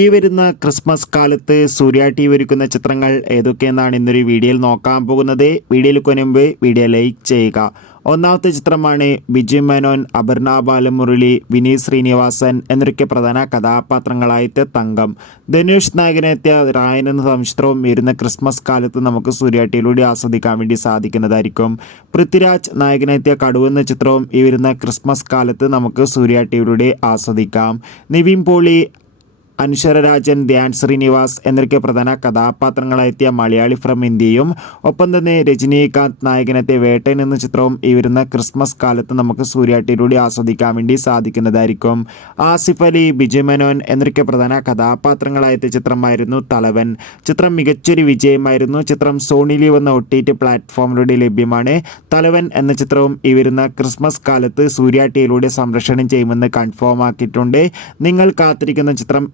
ഈ വരുന്ന ക്രിസ്മസ് കാലത്ത് സൂര്യ ടി വി ഒരുക്കുന്ന ചിത്രങ്ങൾ ഏതൊക്കെയെന്നാണ് ഇന്നൊരു വീഡിയോയിൽ നോക്കാൻ പോകുന്നത്. വീഡിയോയിലേക്ക് മുൻപ് വീഡിയോ ലൈക്ക് ചെയ്യുക. ഒന്നാമത്തെ ചിത്രമാണ് ബിജു മേനോൻ, അപർണ ബാലമുരളി, വിനീത് ശ്രീനിവാസൻ എന്നൊക്കെ പ്രധാന കഥാപാത്രങ്ങളായിട്ട് തങ്കം. ധനുഷ് നായകനെത്തിയ രായൻ എന്ന ചിത്രവും വരുന്ന ക്രിസ്മസ് കാലത്ത് നമുക്ക് സൂര്യ ടിയിലൂടെ ആസ്വദിക്കാൻ വേണ്ടി സാധിക്കുന്നതായിരിക്കും. പൃഥ്വിരാജ് നായകനെത്തിയ കടുവ എന്ന ചിത്രവും ഈ വരുന്ന ക്രിസ്മസ് കാലത്ത് നമുക്ക് സൂര്യ ടിയിലൂടെ ആസ്വദിക്കാം. നിവിൻ പോളി, അനശ്വര രാജൻ, ധ്യാൻ ശ്രീനിവാസ് എന്നൊക്കെ പ്രധാന കഥാപാത്രങ്ങളായെത്തിയ മലയാളി ഫ്രം ഇന്ത്യയും ഒപ്പം തന്നെ രജനീകാന്ത് നായകനെത്തിയ വേട്ടൻ എന്ന ചിത്രവും ഈ വരുന്ന ക്രിസ്മസ് കാലത്ത് നമുക്ക് സൂര്യ ടിയിലൂടെ ആസ്വദിക്കാൻ വേണ്ടി സാധിക്കുന്നതായിരിക്കും. ആസിഫ് അലി, ബിജു മേനോൻ എന്നൊക്കെ പ്രധാന കഥാപാത്രങ്ങളായെത്തിയ ചിത്രമായിരുന്നു തലവൻ. ചിത്രം മികച്ചൊരു വിജയമായിരുന്നു. ചിത്രം സോണി ലീവ് എന്ന OTT പ്ലാറ്റ്ഫോമിലൂടെ ലഭ്യമാണ്. തലവൻ എന്ന ചിത്രവും ഈ വരുന്ന ക്രിസ്മസ് കാലത്ത് സൂര്യ ടിയിലൂടെ സംരക്ഷണം ചെയ്യുമെന്ന് കൺഫേം ആക്കിയിട്ടുണ്ട്. നിങ്ങൾ കാത്തിരിക്കുന്ന ചിത്രം